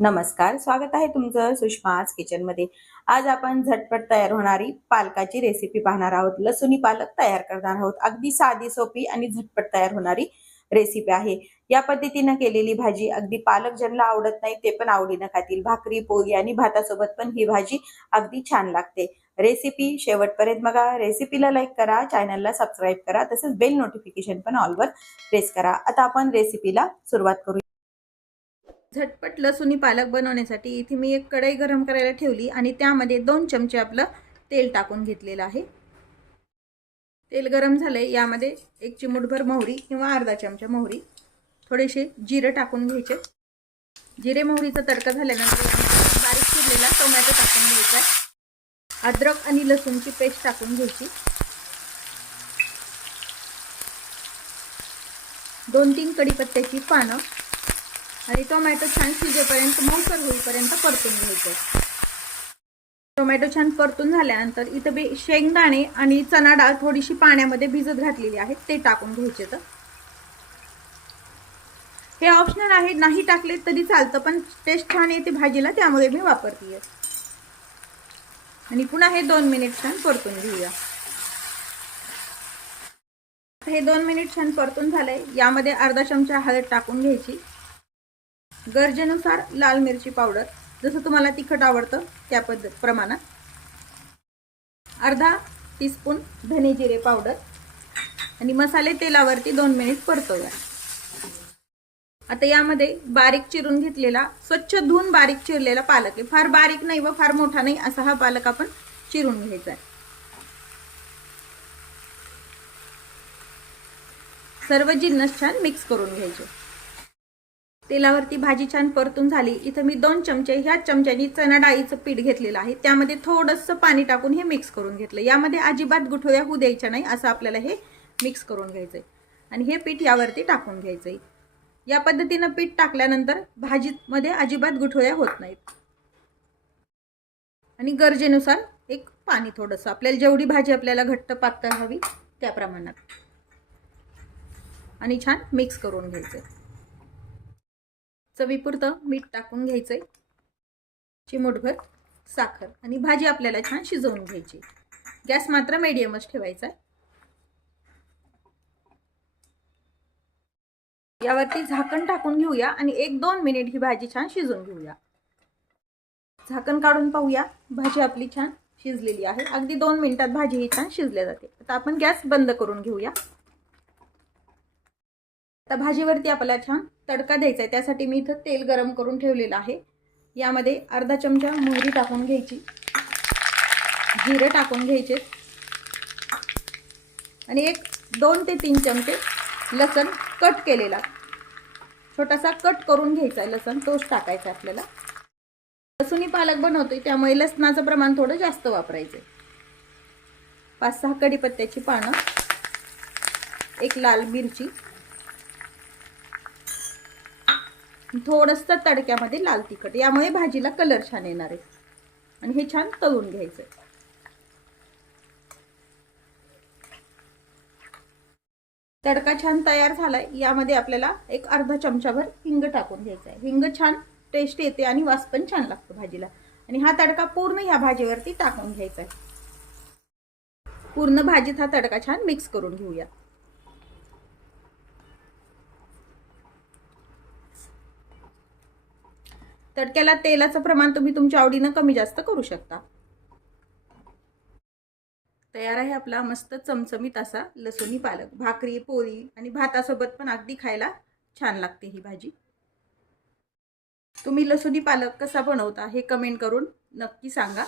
नमस्कार स्वागत आहे तुमचं सुषमाज किचनमध्ये आज आपण झटपट तयार होणारी पालकाची रेसिपी पाहणार आहोत. लसुणी पालक तयार करणार आहोत. अगदी साधी सोपी आणि झटपट तयार होणारी रेसिपी आहे. या पद्धतीनं केलेली भाजी अगदी पालक ज्यांना आवडत नाही ते पण आवडीनं खातील. भाकरी पोळी आणि भातासोबत पण ही भाजी अगदी छान लागते. रेसिपी शेवटपर्यंत बघा. रेसिपीला लाईक करा चॅनलला सबस्क्राईब करा तसंच बेल नोटिफिकेशन पण ऑलवर प्रेस करा. आता आपण रेसिपीला सुरुवात करू झटपट लसुणी पालक बनवण्यासाठी इथे मी एक कढई गरम करायला ठेवली आणि त्यामध्ये दोन चमचे आपलं तेल टाकून घेतलेलं आहे. तेल गरम झालं आहे यामध्ये एक चिमूटभर मोहरी किंवा अर्धा चमचा मोहरी थोडेसे जिरं टाकून घ्यायचे. जिरे मोहरीचा तडका झाल्यानंतर यामध्ये बारीक चिरलेला टोमॅटो टाकून घ्यायचा अद्रक आणि लसूणची पेस्ट टाकून घ्यायची. दोन तीन कढीपत्त्याची पानं आणि टोमॅटो छान शिजेपर्यंत मऊसर होईपर्यंत परतून घ्यायचं. टोमॅटो छान परतून झाल्यानंतर इथं बे शेंगदाणे आणि चणा डाळ थोडीशी पाण्यामध्ये भिजत घातलेली आहे ते टाकून घ्यायचे तर. हे ऑप्शनल आहे नाही टाकले तरी चालतं पण टेस्ट छान येते भाजीला त्यामुळे मी वापरते. आणि पुन्हा हे दोन मिनिट छान परतून घेऊया. हे दोन मिनिट छान परतून झालंय यामध्ये अर्धा चमचा हळद टाकून घ्यायची. गरजेनुसार लाल मिरची पावडर जसं तुम्हाला तिखट आवडतं त्या पद्धत प्रमाणात. अर्धा टीस्पून धने जिरे पावडर आणि मसाले तेलावरती दोन मिनिट परतोया. आता यामध्ये बारीक चिरून घेतलेला स्वच्छ धुवून बारीक चिरलेला पालक आहे. फार बारीक नाही व फार मोठा नाही असा हा पालक आपण चिरून घ्यायचा आहे. सर्व जिन्नस छान मिक्स करून घ्यायचे. तेलावरती भाजी छान परतून झाली. इथं मी दोन चमचे ह्या चमच्यानी चणा डाळीचं पीठ घेतलेलं आहे. त्यामध्ये थोडंसं पाणी टाकून हे मिक्स करून घेतलं. यामध्ये अजिबात गुठोळ्या होऊ द्यायच्या नाही असं आपल्याला हे मिक्स करून घ्यायचंय. आणि हे पीठ यावरती टाकून घ्यायचंय. या पद्धतीनं पीठ टाकल्यानंतर भाजीमध्ये अजिबात गुठोळ्या होत नाहीत. आणि गरजेनुसार एक पाणी थोडंसं आपल्याला जेवढी भाजी आपल्याला घट्ट पातळ हवी त्या प्रमाणात आणि छान मिक्स करून घ्यायचंय. चवीपुरतं मीठ टाकून घ्यायचं आहे चिमूटभर साखर आणि भाजी आपल्याला छान शिजवून घ्यायची. गॅस मात्र मीडियमच ठेवायचा. यावरती झाकण टाकून घेऊया आणि एक दोन मिनिट ही भाजी छान शिजवून घेऊया. झाकण काढून पाहूया. भाजी आपली छान शिजलेली आहे. अगदी दोन मिनिटात भाजी ही छान शिजल्या जाते. आता आपण गॅस बंद करून घेऊया. आता भाजीवरती आपल्याला छान तडका द्यायचा आहे. त्यासाठी मी इथं तेल गरम करून ठेवलेलं आहे. यामध्ये अर्धा चमचा मोहरी टाकून घ्यायची. जिरं टाकून घ्यायचे. आणि एक दोन ते तीन चमचे लसण कट केलेला. छोटासा कट करून घ्यायचा आहे लसण. तोच टाकायचा आपल्याला. लसुणी पालक बनवतोय त्यामुळे लसणाचं प्रमाण थोडं जास्त वापरायचं पाच सहा कढीपत्त्याची पानं एक लाल मिरची थोडंसं तडक्यामध्ये लाल तिखट. यामुळे भाजीला कलर छान येणार आहे. आणि हे छान तळून घ्यायचं आहे. तडका छान तयार झालाय. यामध्ये आपल्याला एक अर्धा चमचाभर हिंग टाकून घ्यायचा आहे. हिंग छान टेस्ट येते आणि वास पण छान लागतो भाजीला. आणि हा तडका पूर्ण ह्या भाजीवरती टाकून घ्यायचा आहे. पूर्ण भाजीत हा तडका छान मिक्स करून घेऊया. तडक्याला तेलाचं प्रमाण तुम्ही तुमच्या आवडीनं कमी जास्त करू शकता. तयार आहे आपला मस्त चमचमीत असा लसुणी पालक. भाकरी पोळी आणि भातासोबत पण अगदी खायला छान लागते ही भाजी. तुम्ही लसुणी पालक कसा बनवता हे कमेंट करून नक्की सांगा.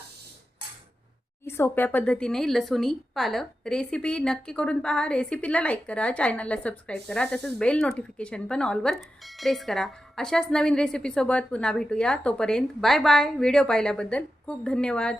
सोप्या पद्धतीने लसुणी पालक रेसिपी नक्की करून पहा. रेसिपीला लाईक करा चॅनलला सबस्क्राईब करा तसंच बेल नोटिफिकेशन पण ऑलवर प्रेस करा. अशाच नवीन रेसिपीसोबत पुन्हा भेटूया. तोपर्यंत बाय बाय व्हिडिओ पाहिल्याबद्दल खूप धन्यवाद.